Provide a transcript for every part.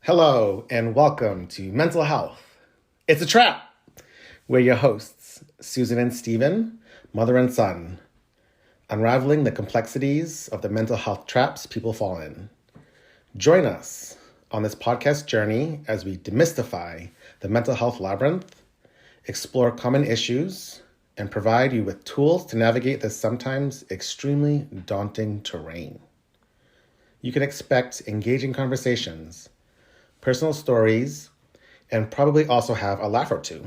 Hello and welcome to Mental Health. It's a Trap. We're your hosts, Susan and Stephen, mother and son, unraveling the complexities of the mental health traps people fall in. Join us on this podcast journey as we demystify the mental health labyrinth, explore common issues, and provide you with tools to navigate this sometimes extremely daunting terrain. You can expect engaging conversations, personal stories, and probably also have a laugh or two.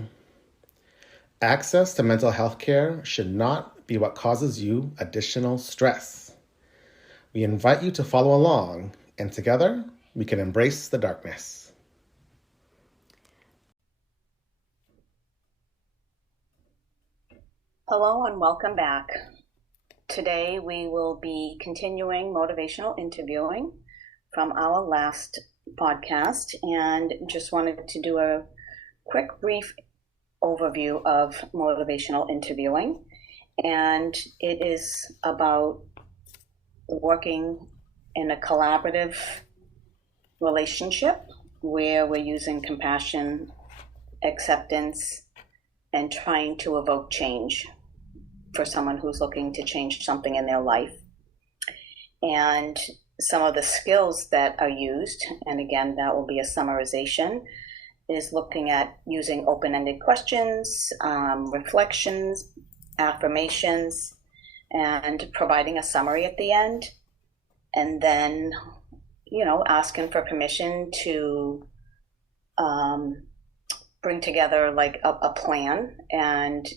Access to mental health care should not be what causes you additional stress. We invite you to follow along, and together we can embrace the darkness. Hello and welcome back. Today we will be continuing motivational interviewing from our last podcast, and just wanted to do a quick brief overview of motivational interviewing. And it is about working in a collaborative relationship where we're using compassion, acceptance, and trying to evoke change for someone who's looking to change something in their life. And some of the skills that are used, and again, that will be a summarization, is looking at using open-ended questions, reflections, affirmations, and providing a summary at the end. And then, asking for permission to bring together like a plan, and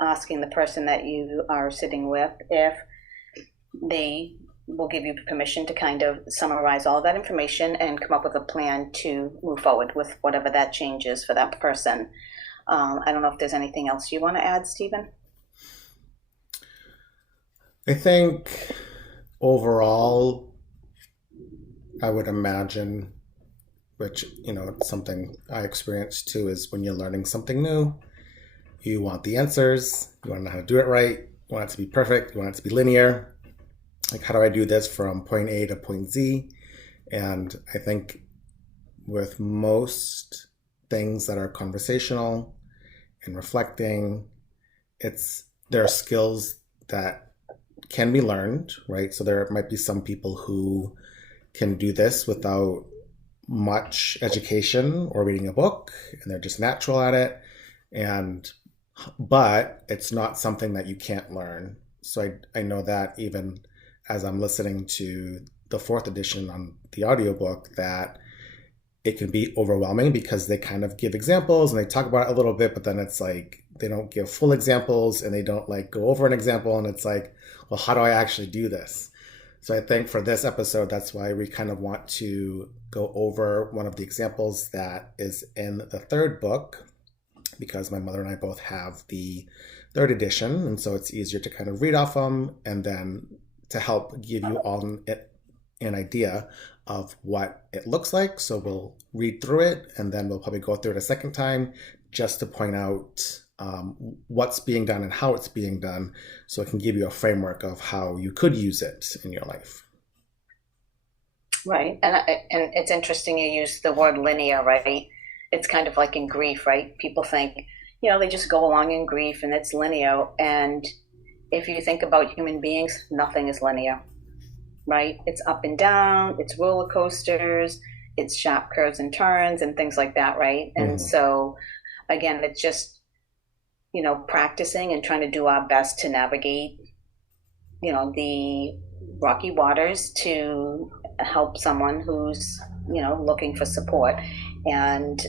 asking the person that you are sitting with if they will give you permission to kind of summarize all of that information and come up with a plan to move forward with whatever that change is for that person. I don't know if there's anything else you want to add, Stephen? I think overall, I would imagine, which, it's something I experienced too, is when you're learning something new, you want the answers, you want to know how to do it right, you want it to be perfect, you want it to be linear. Like, how do I do this from point A to point Z? And I think with most things that are conversational and reflecting, there are skills that can be learned, right? So there might be some people who can do this without much education or reading a book, and they're just natural at it. But it's not something that you can't learn. So I know that even as I'm listening to the 4th edition on the audiobook, that it can be overwhelming because they kind of give examples and they talk about it a little bit, but then it's like they don't give full examples and they don't like go over an example, and it's like, well, how do I actually do this? So I think for this episode, that's why we kind of want to go over one of the examples that is in the 3rd book, because my mother and I both have the 3rd edition, and so it's easier to kind of read off them and then to help give you all an idea of what it looks like. So we'll read through it, and then we'll probably go through it a second time just to point out what's being done and how it's being done, so it can give you a framework of how you could use it in your life. Right. And it's interesting you use the word linear, right? It's kind of like in grief, right? People think, they just go along in grief and it's linear. And if you think about human beings, nothing is linear, right? It's up and down, it's roller coasters, it's sharp curves and turns and things like that, right? Mm-hmm. And so, again, it's just, practicing and trying to do our best to navigate, the rocky waters to help someone who's, looking for support. And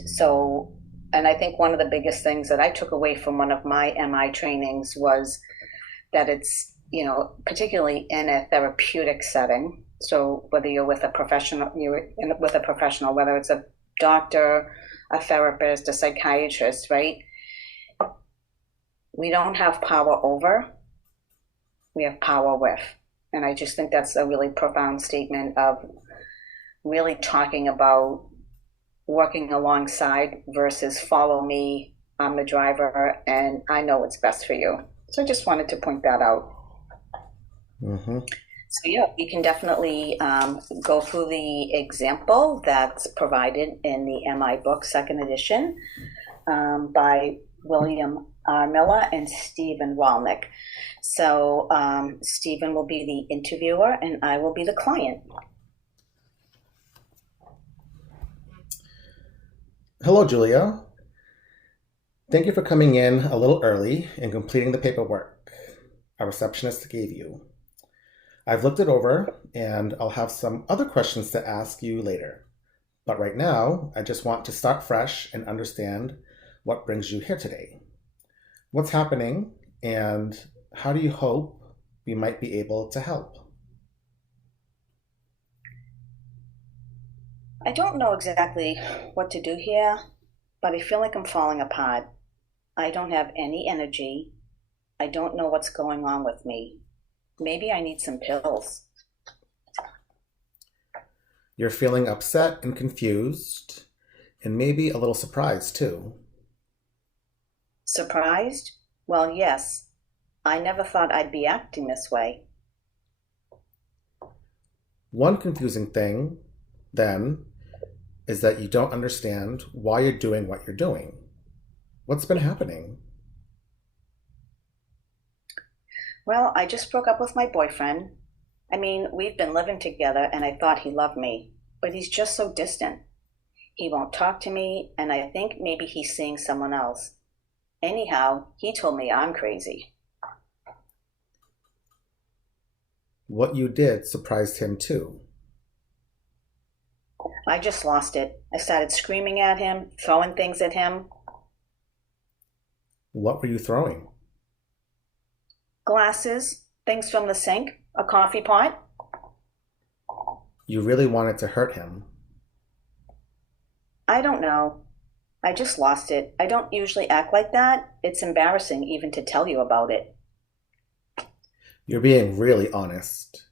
I think one of the biggest things that I took away from one of my MI trainings was that it's, particularly in a therapeutic setting. So whether you're with a professional, whether it's a doctor, a therapist, a psychiatrist, right? We don't have power over, we have power with. And I just think that's a really profound statement of really talking about working alongside versus follow me, I'm the driver, and I know what's best for you. So I just wanted to point that out. Mm-hmm. So yeah, we can definitely go through the example that's provided in the MI book, second edition, by William R. Miller and Stephen Rollnick. So Stephen will be the interviewer and I will be the client. Hello, Julia. Thank you for coming in a little early and completing the paperwork our receptionist gave you. I've looked it over and I'll have some other questions to ask you later. But right now, I just want to start fresh and understand what brings you here today. What's happening and how do you hope we might be able to help? I don't know exactly what to do here, but I feel like I'm falling apart. I don't have any energy. I don't know what's going on with me. Maybe I need some pills. You're feeling upset and confused, and maybe a little surprised too. Surprised? Well, yes. I never thought I'd be acting this way. One confusing thing, then, is that you don't understand why you're doing what you're doing. What's been happening? Well, I just broke up with my boyfriend. I mean, we've been living together and I thought he loved me, but he's just so distant. He won't talk to me, and I think maybe he's seeing someone else. Anyhow, he told me I'm crazy. What you did surprised him too. I just lost it. I started screaming at him, throwing things at him. What were you throwing? Glasses, things from the sink, a coffee pot. You really wanted to hurt him. I don't know. I just lost it. I don't usually act like that. It's embarrassing even to tell you about it. You're being really honest.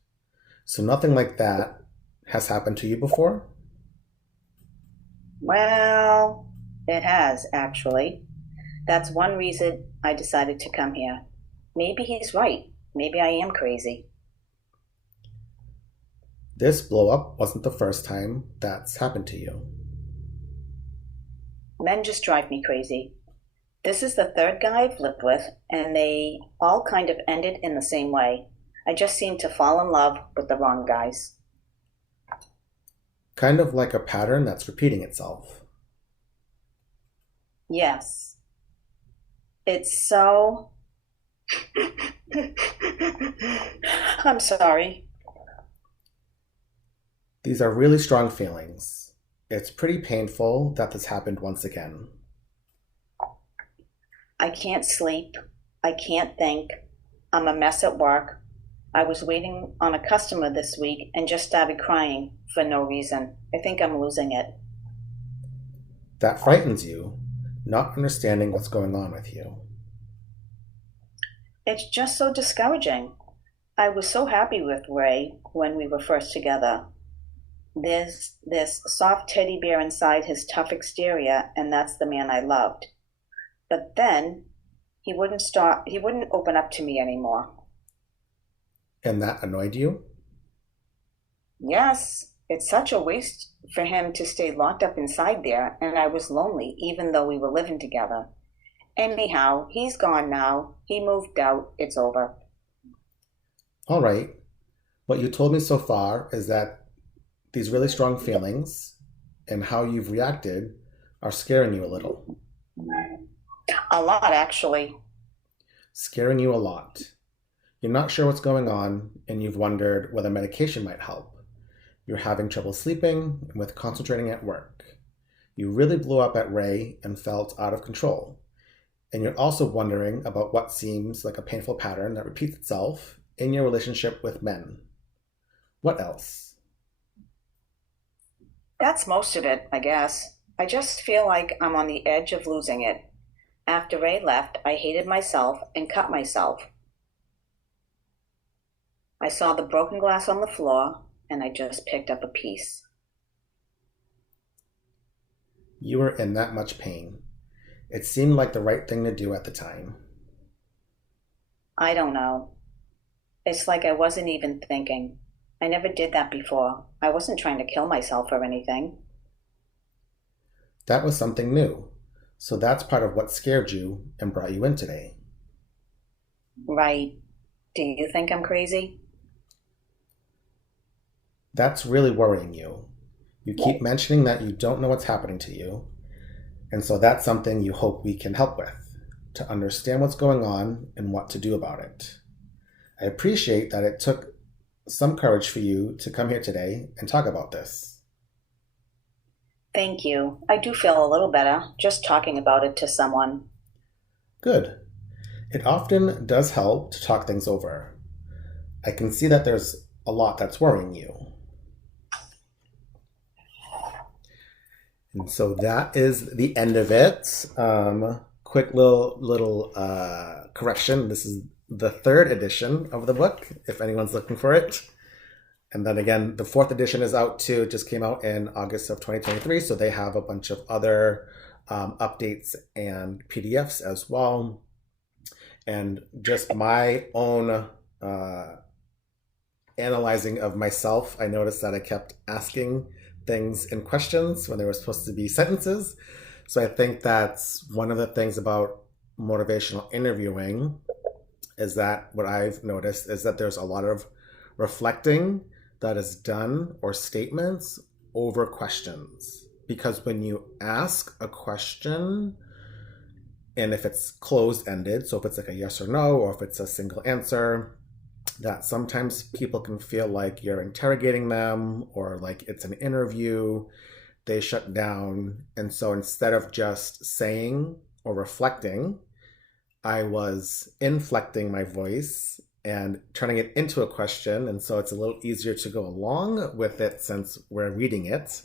So nothing like that has happened to you before? Well, it has, actually. That's one reason I decided to come here. Maybe he's right. Maybe I am crazy. This blow up wasn't the first time that's happened to you. Men just drive me crazy. This is the third guy I've lived with, and they all kind of ended in the same way. I just seem to fall in love with the wrong guys. Kind of like a pattern that's repeating itself. Yes. It's so. I'm sorry. These are really strong feelings. It's pretty painful that this happened once again. I can't sleep. I can't think. I'm a mess at work. I was waiting on a customer this week and just started crying for no reason. I think I'm losing it. That frightens you, not understanding what's going on with you. It's just so discouraging. I was so happy with Ray when we were first together. There's this soft teddy bear inside his tough exterior, and that's the man I loved. But then he wouldn't open up to me anymore. And that annoyed you? Yes, it's such a waste for him to stay locked up inside there, and I was lonely even though we were living together. Anyhow, he's gone now. He moved out. It's over. All right. What you told me so far is that these really strong feelings and how you've reacted are scaring you a little. A lot, actually. Scaring you a lot. You're not sure what's going on, and you've wondered whether medication might help. You're having trouble sleeping and with concentrating at work. You really blew up at Ray and felt out of control. And you're also wondering about what seems like a painful pattern that repeats itself in your relationship with men. What else? That's most of it, I guess. I just feel like I'm on the edge of losing it. After Ray left, I hated myself and cut myself. I saw the broken glass on the floor, and I just picked up a piece. You were in that much pain. It seemed like the right thing to do at the time. I don't know. It's like I wasn't even thinking. I never did that before. I wasn't trying to kill myself or anything. That was something new. So that's part of what scared you and brought you in today. Right. Do you think I'm crazy? That's really worrying you. You keep mentioning that you don't know what's happening to you, and so that's something you hope we can help with, to understand what's going on and what to do about it. I appreciate that it took some courage for you to come here today and talk about this. Thank you. I do feel a little better just talking about it to someone. Good. It often does help to talk things over. I can see that there's a lot that's worrying you. And so that is the end of it. Quick little correction. This is the third edition of the book, if anyone's looking for it. And then again, the fourth edition is out too. It just came out in August of 2023. So they have a bunch of other updates and PDFs as well. And just my own analyzing of myself, I noticed that I kept asking things in questions when they were supposed to be sentences. So I think that's one of the things about motivational interviewing, is that what I've noticed is that there's a lot of reflecting that is done, or statements over questions. Because when you ask a question, and if it's closed ended, so if it's like a yes or no, or if it's a single answer, that sometimes people can feel like you're interrogating them, or like it's an interview. They shut down. And so instead of just saying or reflecting, I was inflecting my voice and turning it into a question. And so it's a little easier to go along with it since we're reading it.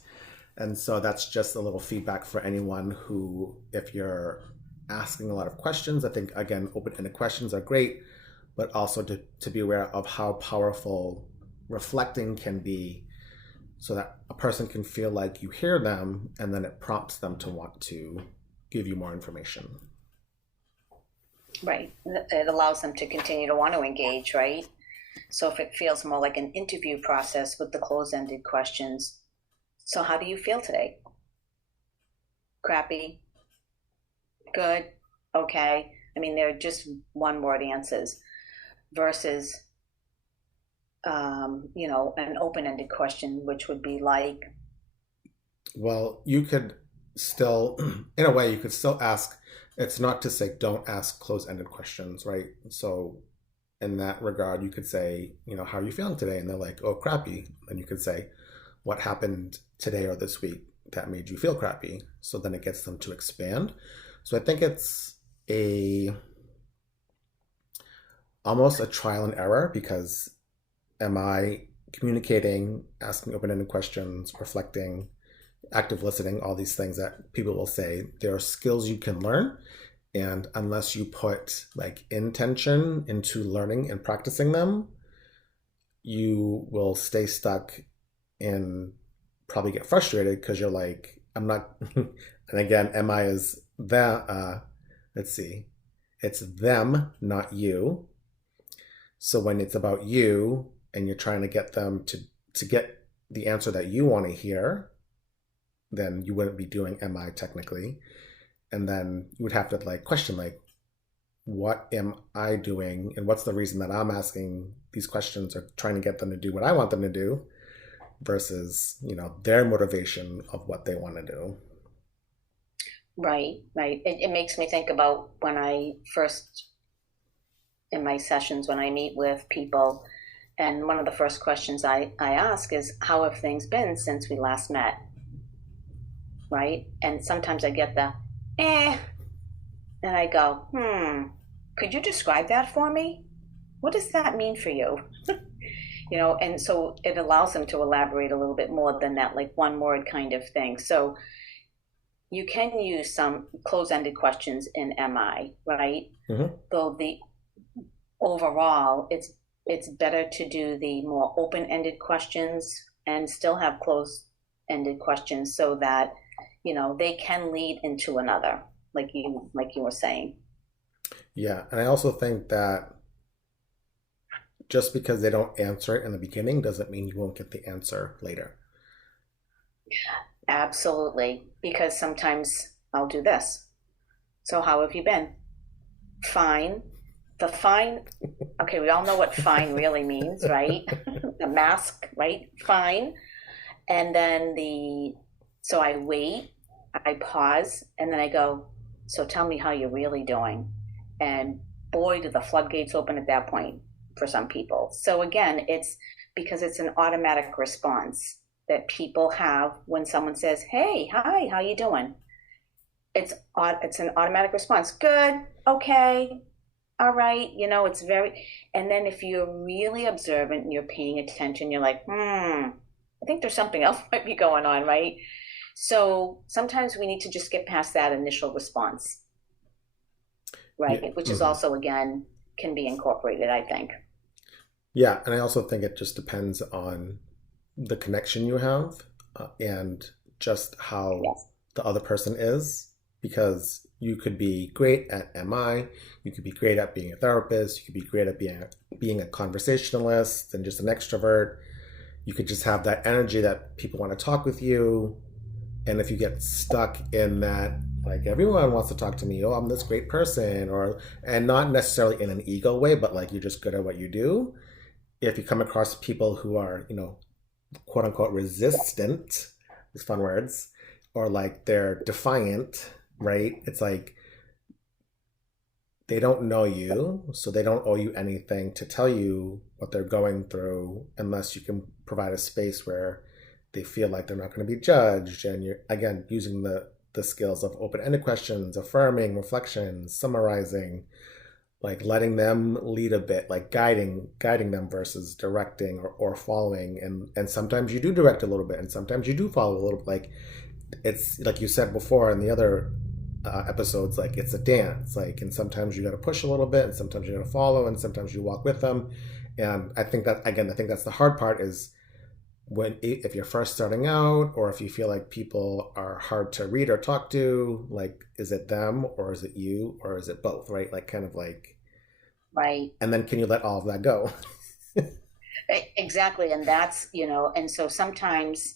And so that's just a little feedback for anyone who, if you're asking a lot of questions, I think, again, open-ended questions are great, but also to be aware of how powerful reflecting can be, so that a person can feel like you hear them, and then it prompts them to want to give you more information. Right. It allows them to continue to want to engage, right? So if it feels more like an interview process with the closed-ended questions. So how do you feel today? Crappy? Good? Okay? I mean, they're just one-word answers versus, an open-ended question, which would be like, Well, you could still, in a way, you could still ask. It's not to say don't ask closed-ended questions, right? So in that regard, you could say, how are you feeling today? And they're like, oh, crappy. And you could say, what happened today or this week that made you feel crappy? So then it gets them to expand. So I think it's almost a trial and error, because am I communicating, asking open-ended questions, reflecting, active listening, all these things that people will say, there are skills you can learn. And unless you put like intention into learning and practicing them, you will stay stuck and probably get frustrated, because you're like, I'm not, and again, MI is that, let's see, it's them, not you. So when it's about you and you're trying to get them to get the answer that you want to hear, then you wouldn't be doing MI technically. And then you would have to like question, like, what am I doing? And what's the reason that I'm asking these questions, or trying to get them to do what I want them to do, versus, their motivation of what they want to do. right, right. It makes me think about when I first, in my sessions, when I meet with people, and one of the first questions I ask is, how have things been since we last met? Right? And sometimes I get the, and I go, could you describe that for me? What does that mean for you? And so it allows them to elaborate a little bit more than that, like one word kind of thing. So you can use some close-ended questions in MI, right? Mm-hmm. Though the overall, it's better to do the more open-ended questions and still have closed-ended questions, so that they can lead into another, like you were saying. Yeah, and I also think that just because they don't answer it in the beginning doesn't mean you won't get the answer later. Absolutely. Because sometimes I'll do this. So how have you been? Fine. The fine, okay, we all know what fine really means, right? The mask, right? Fine. And then so I wait, I pause, and then I go, so tell me how you're really doing. And boy, do the floodgates open at that point for some people. So again, it's because it's an automatic response that people have when someone says, hey, hi, how you doing? It's an automatic response. Good, okay, all right, it's very, and then if you're really observant and you're paying attention, you're like, I think there's something else might be going on, right? So sometimes we need to just get past that initial response, right? Yeah. Which is also, again, can be incorporated, I think. Yeah, and I also think it just depends on the connection you have and just how the other person is, because you could be great at MI, you could be great at being a therapist, you could be great at being a conversationalist and just an extrovert. You could just have that energy that people want to talk with you. And if you get stuck in that, like, everyone wants to talk to me, oh, I'm this great person, and not necessarily in an ego way, but like you're just good at what you do. If you come across people who are, quote unquote resistant, these fun words, or like they're defiant, right? It's like they don't know you, so they don't owe you anything to tell you what they're going through unless you can provide a space where they feel like they're not going to be judged. And you're, again, using the skills of open-ended questions, affirming, reflection, summarizing, like letting them lead a bit, like guiding them versus directing or following. And sometimes you do direct a little bit, and sometimes you do follow a little bit. Like, it's like you said before in the other episodes, like it's a dance, like, and sometimes you got to push a little bit, and sometimes you got to follow, and sometimes you walk with them. And I think that's the hard part, is if you're first starting out, or if you feel like people are hard to read or talk to, like, is it them or is it you or is it both, right? Like, kind of like, right. And then can you let all of that go? Exactly. And that's, and so sometimes,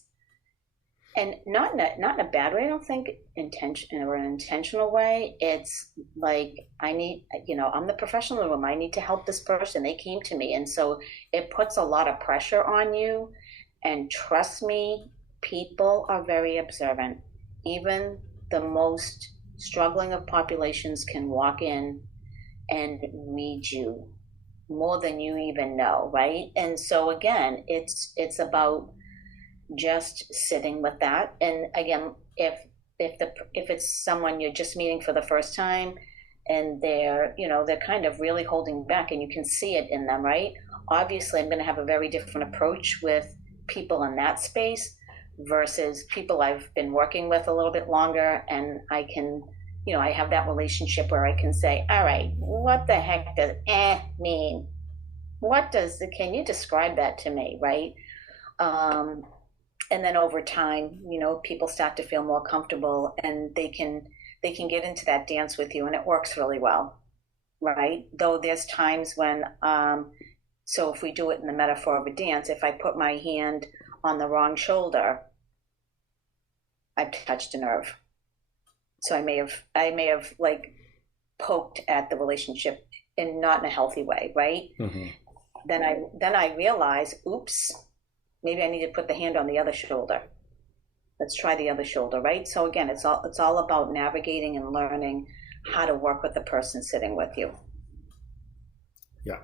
and not in a bad way, I don't think, or an intentional way. It's like, I need, I'm the professional in the room, I need to help this person, they came to me, and so it puts a lot of pressure on you. And trust me, people are very observant. Even the most struggling of populations can walk in and read you more than you even know, right? And so again, it's about just sitting with that. And again, if it's someone you're just meeting for the first time, and they're kind of really holding back, and you can see it in them, right? Obviously, I'm going to have a very different approach with people in that space versus people I've been working with a little bit longer, and I can, I have that relationship where I can say, all right, what the heck does mean? Can you describe that to me, right? And then over time, people start to feel more comfortable, and they can get into that dance with you, and it works really well, right? Though there's times when so if we do it in the metaphor of a dance, if I put my hand on the wrong shoulder, I've touched a nerve. So I may have like poked at the relationship and not in a healthy way, right? Mm-hmm. Then I realize, oops, maybe I need to put the hand on the other shoulder. Let's try the other shoulder, right? So again, it's all about navigating and learning how to work with the person sitting with you. Yeah.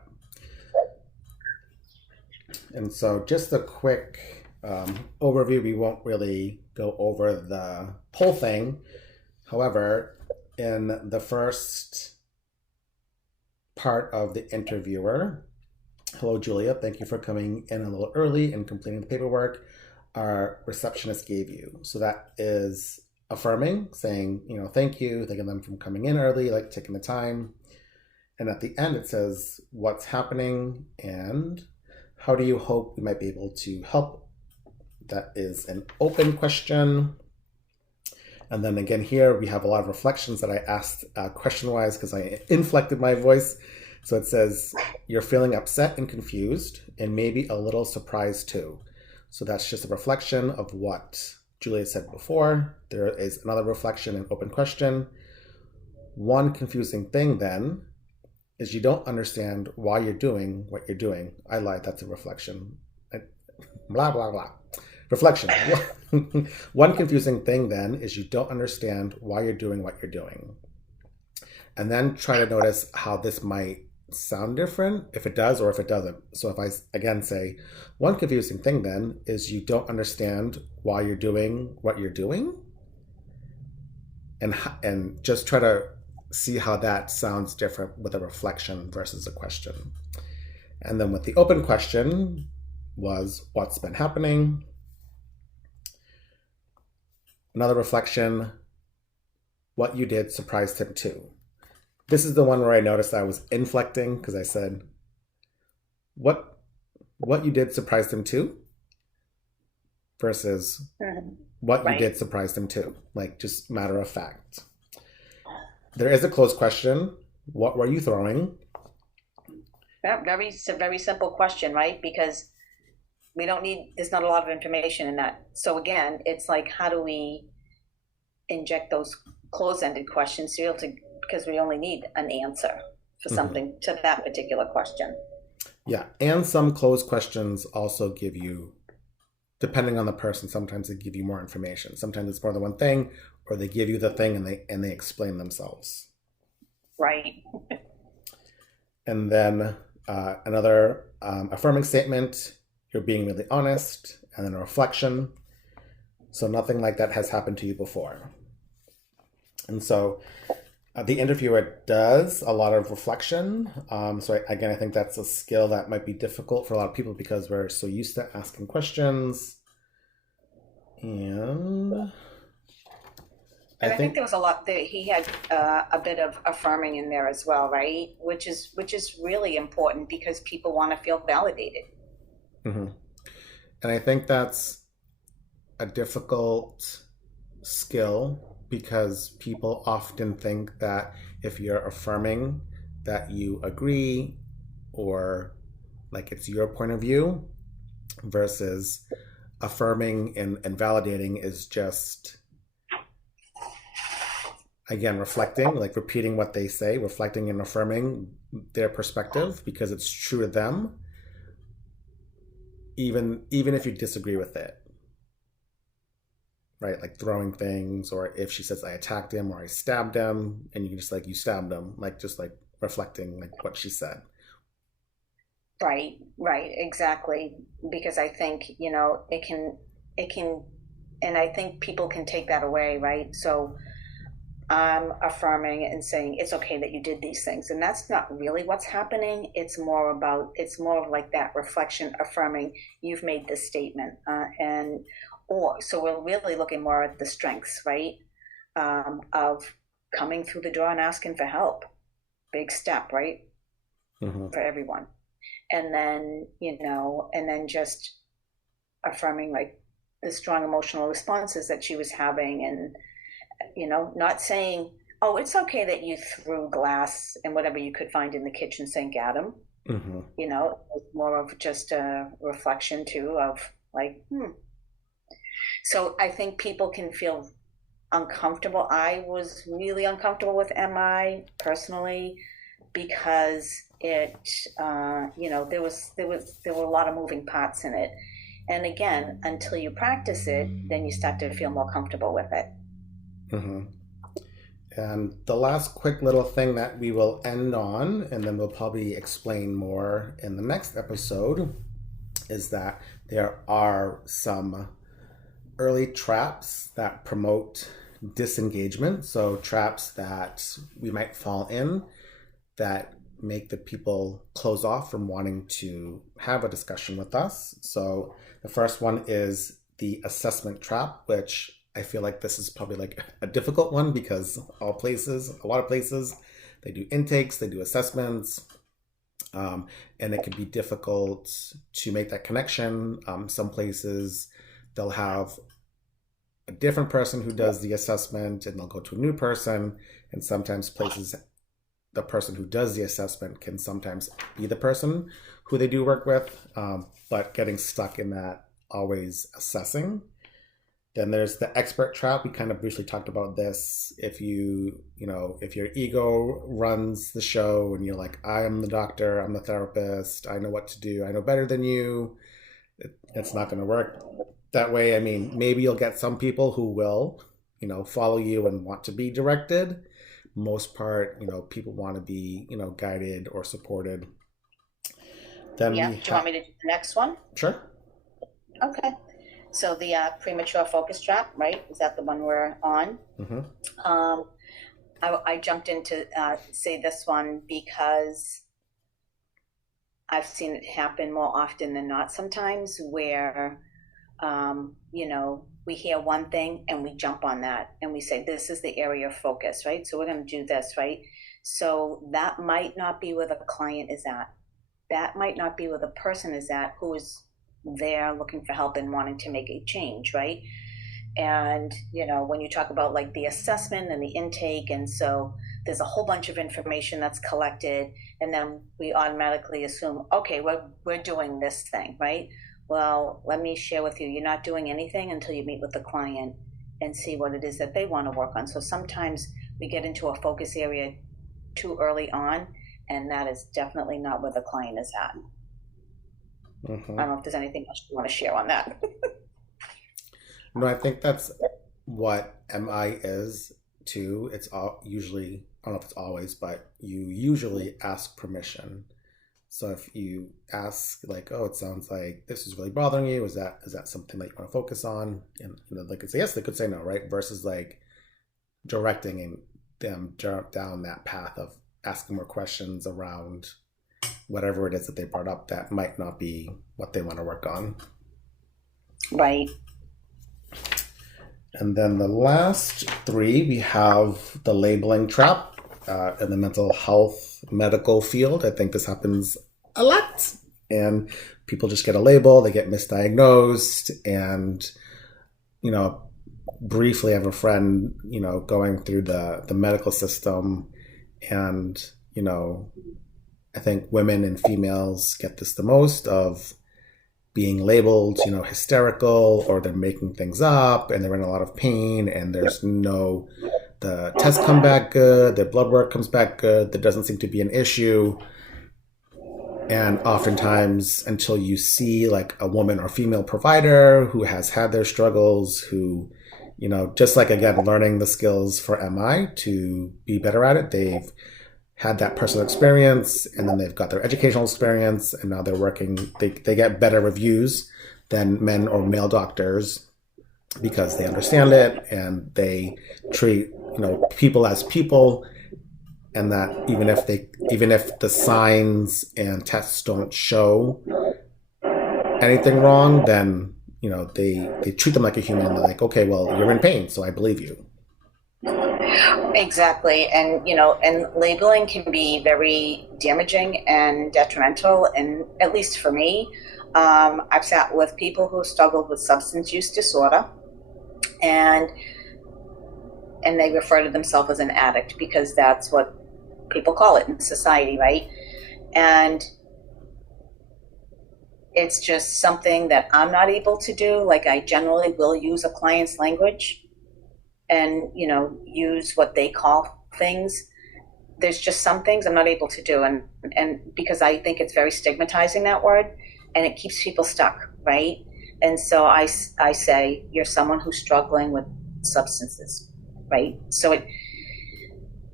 And so just a quick overview. We won't really go over the whole thing. However, in the first part of the interviewer, hello, Julia, thank you for coming in a little early and completing the paperwork our receptionist gave you. So that is affirming, saying, thank you, thanking them for coming in early, like taking the time. And at the end, it says, what's happening and how do you hope we might be able to help? That is an open question. And then again, here we have a lot of reflections that I asked question-wise because I inflected my voice. So it says, you're feeling upset and confused and maybe a little surprised too. So that's just a reflection of what Julia said before. There is another reflection and open question. One confusing thing then is you don't understand why you're doing what you're doing. I lied, that's a reflection. Blah, blah, blah. Reflection. One confusing thing then is you don't understand why you're doing what you're doing. And then try to notice how this might sound different, if it does or if it doesn't. So if I again say, one confusing thing then is you don't understand why you're doing what you're doing, and just try to see how that sounds different with a reflection versus a question. And then with the open question was, what's been happening? Another reflection, what you did surprised him too. This is the one where I noticed I was inflecting because I said, what you did surprised him too versus what you did surprised him too. Like just matter of fact. There is a closed question. What were you throwing? Yeah, very simple question, right? Because there's not a lot of information in that. So again, it's like, how do we inject those closed-ended questions to be able to, because we only need an answer for something to that particular question. Yeah, and some closed questions also give you, depending on the person, sometimes they give you more information. Sometimes it's more than one thing, or they give you the thing and they explain themselves. Right. And then another affirming statement, you're being really honest, and then a reflection. So nothing like that has happened to you before. And so the interviewer does a lot of reflection. So again, I think that's a skill that might be difficult for a lot of people because we're so used to asking questions. And I think there was a lot that he had a bit of affirming in there as well, right? Which is really important because people want to feel validated. Mm-hmm. And I think that's a difficult skill because people often think that if you're affirming that you agree or like it's your point of view versus affirming and validating is just, again, reflecting, like repeating what they say, reflecting and affirming their perspective because it's true to them, even if you disagree with it. Right, like throwing things, or if she says I attacked him or I stabbed him, and you can just like you stabbed him, like just like reflecting like what she said. Right, exactly. Because I think it can, and I think people can take that away, right? So I'm affirming and saying it's okay that you did these things, and that's not really what's happening. It's more of like that reflection, affirming you've made this statement, so we're really looking more at the strengths, right? Of coming through the door and asking for help. Big step, right? For everyone. And then, and then just affirming like the strong emotional responses that she was having and, not saying, oh, it's okay that you threw glass and whatever you could find in the kitchen sink at him. It was more of just a reflection too of like, So I think people can feel uncomfortable. I was really uncomfortable with MI personally because it, there were a lot of moving parts in it. And again, until you practice it, then you start to feel more comfortable with it. And the last quick little thing that we will end on, and then we'll probably explain more in the next episode, is that there are some early traps that promote disengagement. So traps that we might fall in that make the people close off from wanting to have a discussion with us. So the first one is the assessment trap, which I feel like this is probably like a difficult one because a lot of places, they do intakes, they do assessments, and it can be difficult to make that connection. Some places they'll have a different person who does the assessment and they'll go to a new person, and sometimes places the person who does the assessment can sometimes be the person who they do work with, but getting stuck in that always assessing. Then there's the expert trap. We kind of briefly talked about this. If if your ego runs the show and you're like, I am the doctor, I'm the therapist, I know what to do, I know better than you, it's not going to work that way. I mean, maybe you'll get some people who will, follow you and want to be directed. Most part, people want to be, guided or supported. Then yeah. Do you want me to do the next one? Sure. Okay. So the premature focus trap, right? Is that the one we're on? Mm-hmm. I jumped in to say this one because I've seen it happen more often than not sometimes where, we hear one thing and we jump on that and we say, this is the area of focus, right? So we're going to do this, right? So that might not be where the client is at. That might not be where the person is at who is there looking for help and wanting to make a change, right? And, when you talk about like the assessment and the intake, and so there's a whole bunch of information that's collected, and then we automatically assume, okay, we're doing this thing, right? Well, let me share with you, you're not doing anything until you meet with the client and see what it is that they want to work on. So sometimes we get into a focus area too early on, and that is definitely not where the client is at. Mm-hmm. I don't know if there's anything else you want to share on that. No, I think that's what MI is too. It's usually, I don't know if it's always, but you usually ask permission. So if you ask like, oh, it sounds like this is really bothering you, is that something that you want to focus on? And they could say yes, they could say no, right? Versus like directing them down that path of asking more questions around whatever it is that they brought up that might not be what they want to work on. Right. And then the last three, we have the labeling trap in the mental health medical field. I think this happens a lot. And people just get a label, they get misdiagnosed. And, briefly I have a friend, going through the medical system. And, I think women and females get this the most of being labeled, hysterical, or they're making things up and they're in a lot of pain and the tests come back good, their blood work comes back good, there doesn't seem to be an issue. And oftentimes until you see like a woman or female provider who has had their struggles, who, just like, again, learning the skills for MI to be better at it, they've had that personal experience, and then they've got their educational experience, and now they're working, they get better reviews than men or male doctors because they understand it and they treat, people as people, and that even if the signs and tests don't show anything wrong, then, they treat them like a human. They're like, okay, well, you're in pain, so I believe you. Exactly. And, and labeling can be very damaging and detrimental. And at least for me, I've sat with people who have struggled with substance use disorder, and they refer to themselves as an addict because that's what people call it in society, right? And it's just something that I'm not able to do. Like, I generally will use a client's language and, use what they call things. There's just some things I'm not able to do. And because I think it's very stigmatizing, that word, and it keeps people stuck, right? And so I say, you're someone who's struggling with substances, right? So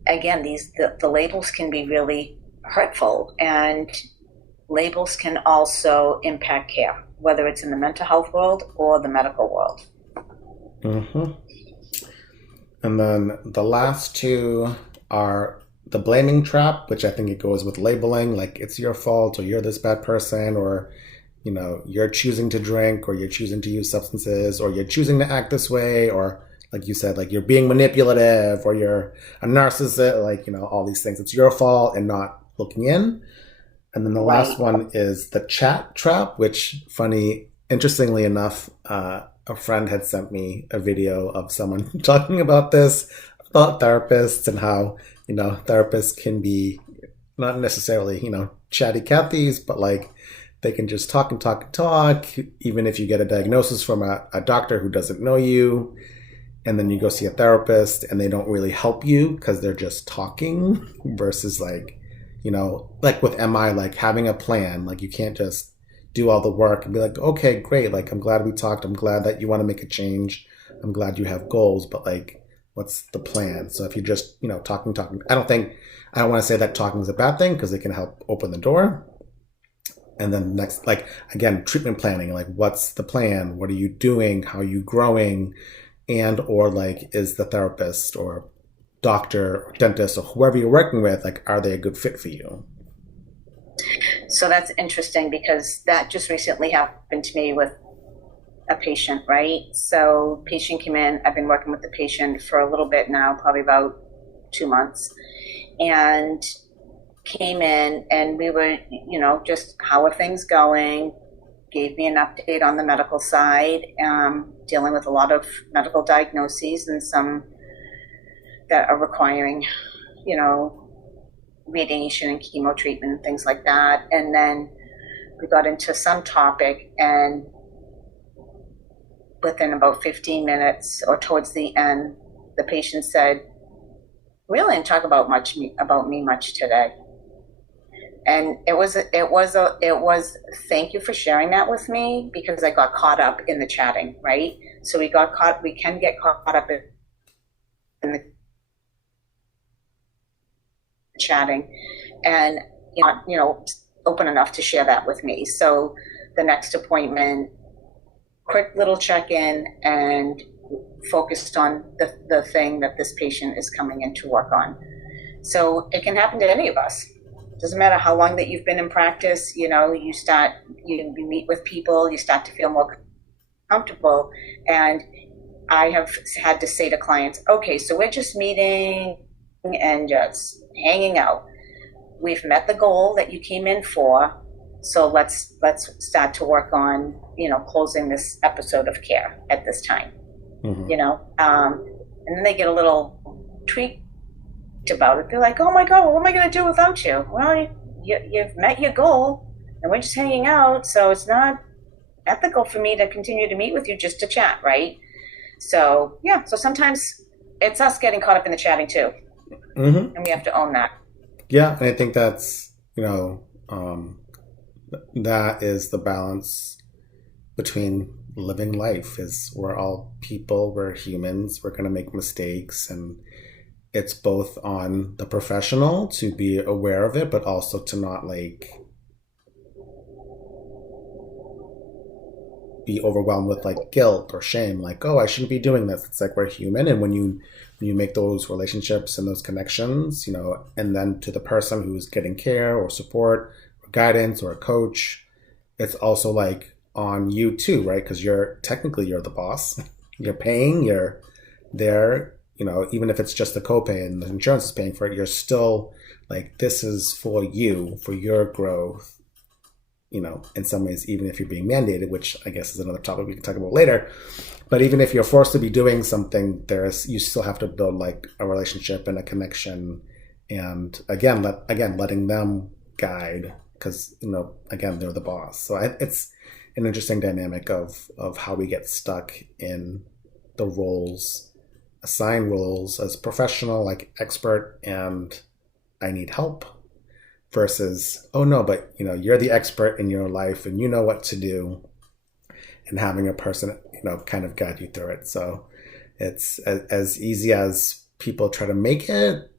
again, the labels can be really hurtful, and labels can also impact care, whether it's in the mental health world or the medical world. Mm-hmm. And then the last two are the blaming trap, which I think it goes with labeling, like it's your fault, or you're this bad person, or, you're choosing to drink, or you're choosing to use substances, or you're choosing to act this way, or like you said, like you're being manipulative, or you're a narcissist, like, all these things. It's your fault, and not looking in. And then the last one is the chat trap, which, interestingly enough, a friend had sent me a video of someone talking about this about therapists and how, therapists can be not necessarily, chatty Cathys, but like they can just talk and talk and talk, even if you get a diagnosis from a doctor who doesn't know you, and then you go see a therapist and they don't really help you because they're just talking versus like, like with MI, like having a plan, like you can't just do all the work and be like, okay, great. Like, I'm glad we talked. I'm glad that you want to make a change. I'm glad you have goals, but like, what's the plan? So if you're just, talking, I don't want to say that talking is a bad thing because it can help open the door. And then next, like, again, treatment planning, like what's the plan? What are you doing? How are you growing? And, or like, is the therapist or doctor or dentist or whoever you're working with, like, are they a good fit for you? So that's interesting because that just recently happened to me with a patient, right? So patient came in, I've been working with the patient for a little bit now, probably about 2 months, and came in and we were, just how are things going? Gave me an update on the medical side, dealing with a lot of medical diagnoses and some that are requiring, radiation and chemo treatment and things like that. And then we got into some topic, and within about 15 minutes or towards the end, the patient said, "Really didn't talk about me much today." And it was thank you for sharing that with me, because I got caught up in the chatting, right? So we can get caught up in the chatting, and open enough to share that with me. So the next appointment, quick little check-in, and focused on the thing that this patient is coming in to work on. So it can happen to any of us. Doesn't matter how long that you've been in practice, you meet with people, you start to feel more comfortable. And I have had to say to clients, okay, so we're just meeting and just hanging out. We've met the goal that you came in for, so let's start to work on, closing this episode of care at this time. Mm-hmm. And then they get a little tweaked about it. They're like, oh my God, what am I going to do without you? Well, you've met your goal and we're just hanging out, so it's not ethical for me to continue to meet with you just to chat, right? So yeah, so sometimes it's us getting caught up in the chatting too. Mm-hmm. And we have to own that. Yeah, and I think that's, that is the balance between living life. Is we're all people, we're humans, we're going to make mistakes, and it's both on the professional to be aware of it, but also to not like be overwhelmed with like guilt or shame, like, oh, I shouldn't be doing this. It's like we're human, and when you make those relationships and those connections, and then to the person who's getting care or support or guidance or a coach, it's also like on you too, right? Because you're the boss. You're paying, you're there, even if it's just the copay and the insurance is paying for it, you're still like, this is for you, for your growth, in some ways, even if you're being mandated, which I guess is another topic we can talk about later. But even if you're forced to be doing something, you still have to build like a relationship and a connection. And again, letting them guide, because, again, they're the boss. So it's an interesting dynamic of how we get stuck in the assigned roles as professional, like expert, and I need help, versus, oh no, but you're the expert in your life and you know what to do, and having a person, kind of guide you through it. So it's as easy as people try to make it.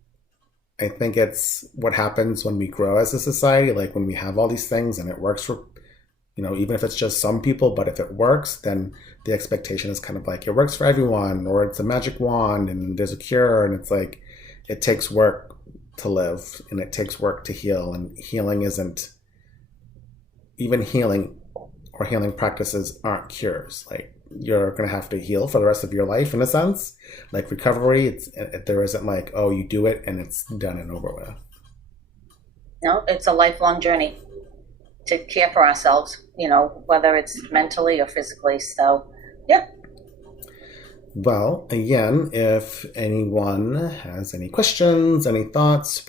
I think it's what happens when we grow as a society, like when we have all these things and it works for, even if it's just some people, but if it works, then the expectation is kind of like it works for everyone, or it's a magic wand and there's a cure. And it's like, it takes work to live and it takes work to heal, and healing practices aren't cures. Like, you're going to have to heal for the rest of your life, in a sense. Like recovery, there isn't like, oh, you do it and it's done and over with. No, it's a lifelong journey to care for ourselves, whether it's mentally or physically. So, yeah. Well, again, if anyone has any questions, any thoughts,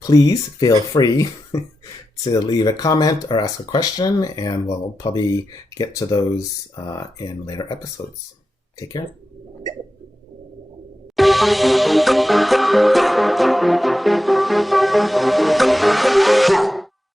please feel free to leave a comment or ask a question, and we'll probably get to those in later episodes. Take care.